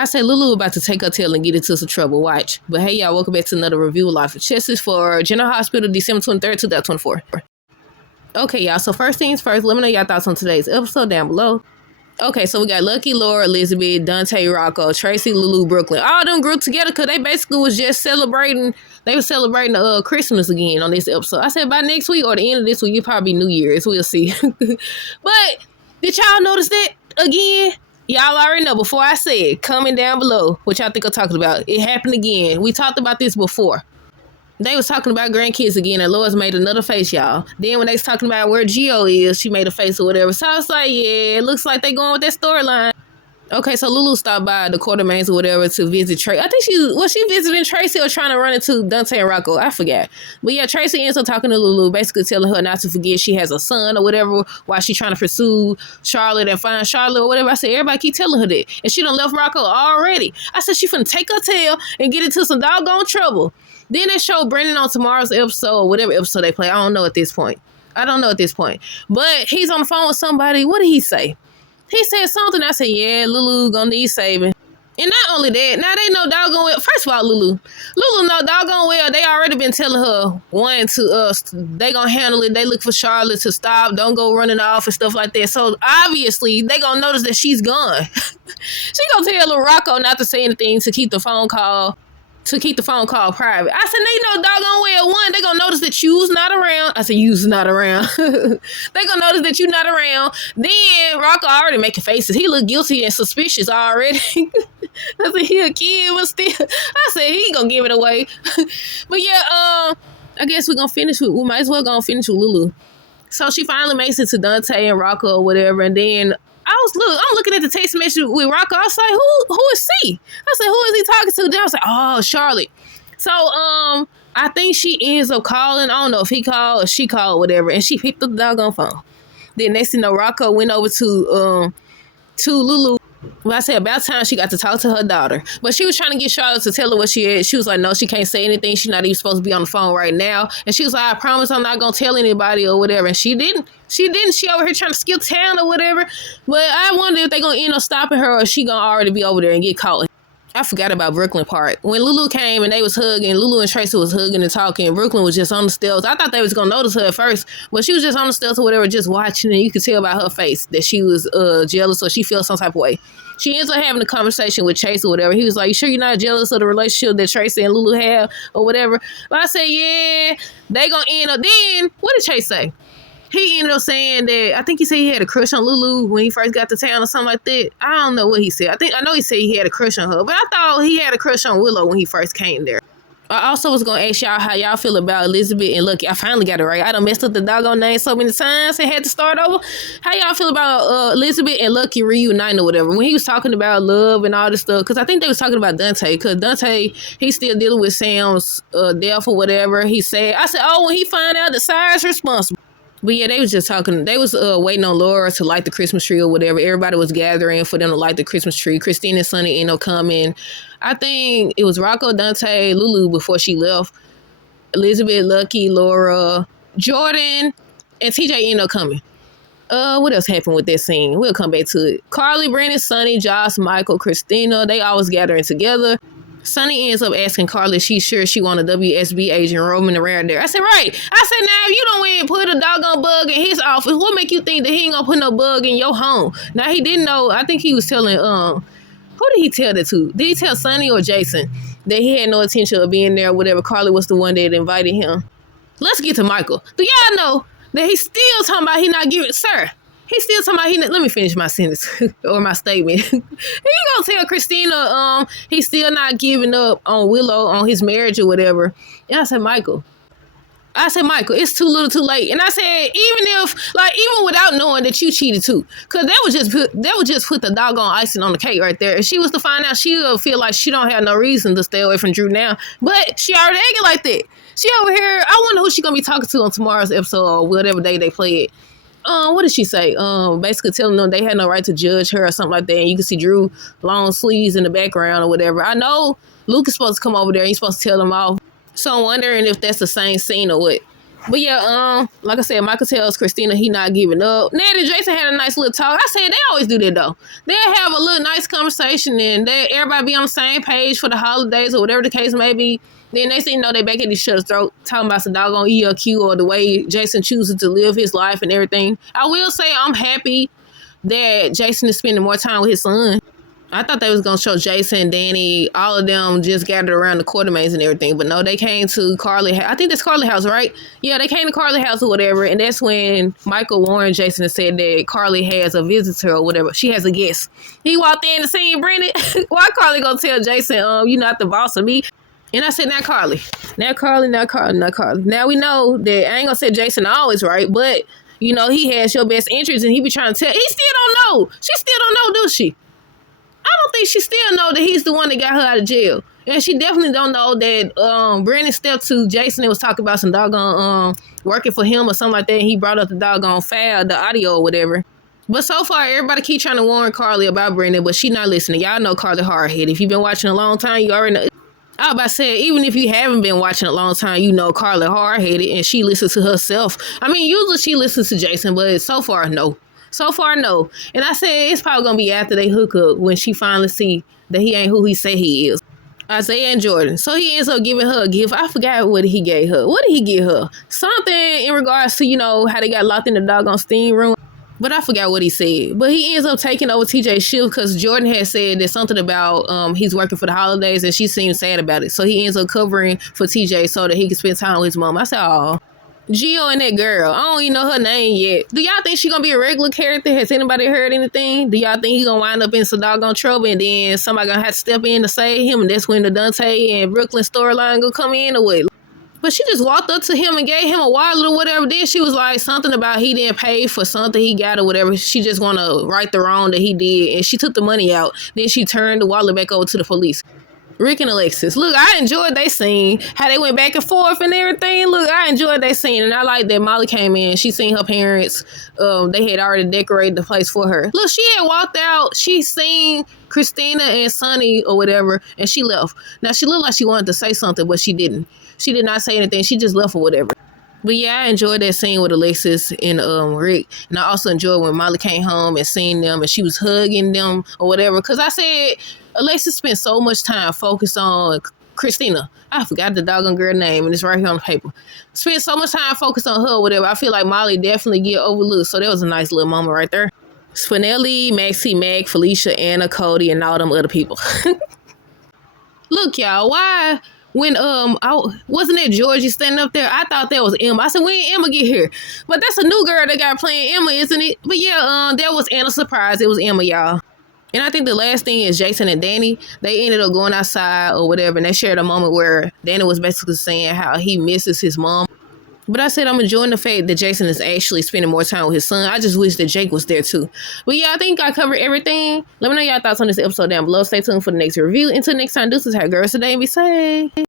I said Lulu about to take her tail and get into some trouble. Watch. But hey, y'all, welcome back to another review of Life of Chesses for General Hospital, December 23rd, 2024. Okay, y'all. So first things first, let me know y'all thoughts on today's episode down below. Okay, so we got Lucky, Laura, Elizabeth, Dante, Rocco, Tracy, Lulu, Brooklyn. All them grouped together because they basically was just celebrating. They were celebrating Christmas again on this episode. I said by next week or the end of this week, it'll probably be New Year's. We'll see. But did y'all notice that again? Y'all already know before I said, comment down below what y'all think I'm talking about. It happened again. We talked about this before. They was talking about grandkids again, and Lois made another face, y'all. Then when they was talking about where Gio is, she made a face or whatever. So I was like, yeah, it looks like they going with that storyline. Okay, so Lulu stopped by the Quartermains or whatever to visit Tracy. I think she visiting Tracy or trying to run into Dante and Rocco? I forgot. But yeah, Tracy ends up talking to Lulu, basically telling her not to forget she has a son or whatever while she's trying to pursue Charlotte and find Charlotte or whatever. I said, everybody keep telling her that. And she done left Rocco already. I said she finna take her tail and get into some doggone trouble. Then they show Brendan on tomorrow's episode or whatever episode they play. I don't know at this point. But he's on the phone with somebody. What did he say? He said something. I said, yeah, Lulu gonna need saving. And not only that, now they know doggone well. First of all, Lulu know doggone well. They already been telling her, one, to us, they gonna handle it. They look for Charlotte to stop. Don't go running off and stuff like that. So obviously, they gonna notice that she's gone. She gonna tell little Rocco not to say anything to keep the phone call private. I said, they know doggone well, one, they gonna notice that you's not around. I said, you's not around. They gonna notice that you not around. Then Rocco already making faces. He look guilty and suspicious already. I said, he a kid, but still. I said, he gonna give it away. But yeah, I guess we might as well gonna finish with Lulu. So she finally makes it to Dante and Rocco or whatever, and then I'm looking at the text message with Rocco. I was like, who is she? I said, who is he talking to? Then I was like, oh, Charlotte. So, I think she ends up calling. I don't know if he called or she called or whatever. And she picked up the doggone phone. Then next thing you know, Rocco went over to Lulu. Well, I said about time she got to talk to her daughter. But she was trying to get Charlotte to tell her what she had. She was like, no, she can't say anything. She's not even supposed to be on the phone right now. And she was like, I promise I'm not going to tell anybody or whatever. And she didn't. She over here trying to skip town or whatever. But I wonder if they're going to end up stopping her or she going to already be over there and get caught. I forgot about Brooklyn part. When Lulu came and they was hugging, Lulu and Tracy was hugging and talking. Brooklyn was just on the stairs. I thought they was going to notice her at first, but she was just on the stairs or whatever, just watching, and you could tell by her face that she was jealous or she feels some type of way. She ends up having a conversation with Chase or whatever. He was like, you sure you're not jealous of the relationship that Tracy and Lulu have or whatever? But I said, yeah, they going to end up. Then, what did Chase say? He ended up saying that, I think he said he had a crush on Lulu when he first got to town or something like that. I don't know what he said. I know he said he had a crush on her, but I thought he had a crush on Willow when he first came there. I also was going to ask y'all how y'all feel about Elizabeth and Lucky. I finally got it right. I done messed up the doggone name so many times and had to start over. How y'all feel about Elizabeth and Lucky reuniting or whatever? When he was talking about love and all this stuff, because I think they was talking about Dante, because Dante, he's still dealing with Sam's death or whatever. He said, I said, oh, when he find out that Sire's responsible. But yeah, they was just talking. They was waiting on Laura to light the Christmas tree or whatever. Everybody was gathering for them to light the Christmas tree. Christine and Sonny ended up coming. I think it was Rocco, Dante, Lulu before she left. Elizabeth, Lucky, Laura, Jordan, and TJ ended up coming. What else happened with that scene? We'll come back to it. Carly, Brandon, Sonny, Josh, Michael, Christina, they always gathering together. Sonny ends up asking Carly if she's sure she want a WSB agent roaming around there. I said, right. I said, now, if you don't even put a doggone bug in his office, what make you think that he ain't gonna put no bug in your home? Now, he didn't know. I think he was telling, who did he tell that to? Did he tell Sonny or Jason that he had no intention of being there or whatever? Carly was the one that invited him. Let's get to Michael. Do y'all know that he's still talking about he not giving, sir? He's still talking about let me finish my sentence or my statement. He gonna tell Christina he's still not giving up on Willow on his marriage or whatever. And I said, Michael, it's too little too late. And I said, even without knowing that you cheated too, because that would just put the doggone icing on the cake right there. If she was to find out, she would feel like she don't have no reason to stay away from Drew now. But she already acting like that. She over here, I wonder who she gonna be talking to on tomorrow's episode or whatever day they play it. What did she say? Basically telling them they had no right to judge her or something like that. And you can see Drew long sleeves in the background or whatever. I know Luke is supposed to come over there and he's supposed to tell them off. So I'm wondering if that's the same scene or what. But yeah, like I said, Michael tells Christina he not giving up. Ned and Jason had a nice little talk. I said they always do that though. They'll have a little nice conversation and everybody be on the same page for the holidays or whatever the case may be. Then they say, they back at each other's throat, talking about some doggone ELQ or the way Jason chooses to live his life and everything. I will say I'm happy that Jason is spending more time with his son. I thought they was going to show Jason, Danny, all of them just gathered around the Quartermains and everything. But no, they came to Carly. I think that's Carly house, right? Yeah, they came to Carly house or whatever. And that's when Michael warned Jason and said that Carly has a visitor or whatever. She has a guest. He walked in and seen Brennan. Why Carly going to tell Jason, you're not the boss of me? And I said, not Carly. Not Carly. Now we know that I ain't going to say Jason always right, but, he has your best interest and he be trying to tell. He still don't know. She still don't know, do she? I don't think she still know that he's the one that got her out of jail. And she definitely don't know that Brandon stepped to Jason and was talking about some doggone working for him or something like that. And he brought up the doggone file, the audio or whatever. But so far, everybody keep trying to warn Carly about Brandon, but she not listening. Y'all know Carly hard-headed. If you've been watching a long time, you already know. I was about to say, even if you haven't been watching a long time, you know Carly hard-headed and she listens to herself. I mean, usually she listens to Jason, but so far, no. So far, no. And I said it's probably going to be after they hook up when she finally see that he ain't who he say he is. Isaiah and Jordan. So he ends up giving her a gift. I forgot what he gave her. What did he give her? Something in regards to, how they got locked in the doggone steam room. But I forgot what he said. But he ends up taking over TJ's shift because Jordan had said there's something about he's working for the holidays and she seemed sad about it. So he ends up covering for TJ so that he can spend time with his mom. I said, oh. Gio and that girl. I don't even know her name yet. Do y'all think she gonna be a regular character? Has anybody heard anything? Do y'all think he gonna wind up in some doggone trouble and then somebody gonna have to step in to save him and that's when the Dante and Brooklyn storyline gonna come in or what? But she just walked up to him and gave him a wallet or whatever. Then she was like something about he didn't pay for something he got or whatever. She just wanna right the wrong that he did and she took the money out. Then she turned the wallet back over to the police. Rick and Alexis. Look, I enjoyed they scene. How they went back and forth and everything. Look, I enjoyed they scene. And I like that Molly came in. She seen her parents. They had already decorated the place for her. Look, she had walked out. She seen Christina and Sonny or whatever. And she left. Now, she looked like she wanted to say something, but she didn't. She did not say anything. She just left or whatever. But yeah, I enjoyed that scene with Alexis and Rick. And I also enjoyed when Molly came home and seen them and she was hugging them or whatever. Because I said Alexis spent so much time focused on Christina. I forgot the doggone girl name and it's right here on the paper. Spent so much time focused on her or whatever. I feel like Molly definitely get overlooked. So that was a nice little moment right there. Spinelli, Maxie, Meg, Felicia, Anna, Cody, and all them other people. Look, y'all, why... When I wasn't it Georgie standing up there, I thought that was Emma. I said, when Emma get here? But that's a new girl that got playing Emma, isn't it? But yeah, that was Anna's surprise. It was Emma, y'all. And I think the last thing is Jason and Danny. They ended up going outside or whatever, and they shared a moment where Danny was basically saying how he misses his mom. But I said I'm enjoying the fact that Jason is actually spending more time with his son. I just wish that Jake was there too. But yeah, I think I covered everything. Let me know y'all thoughts on this episode down below. Stay tuned for the next review. Until next time, this is how girls today and be safe.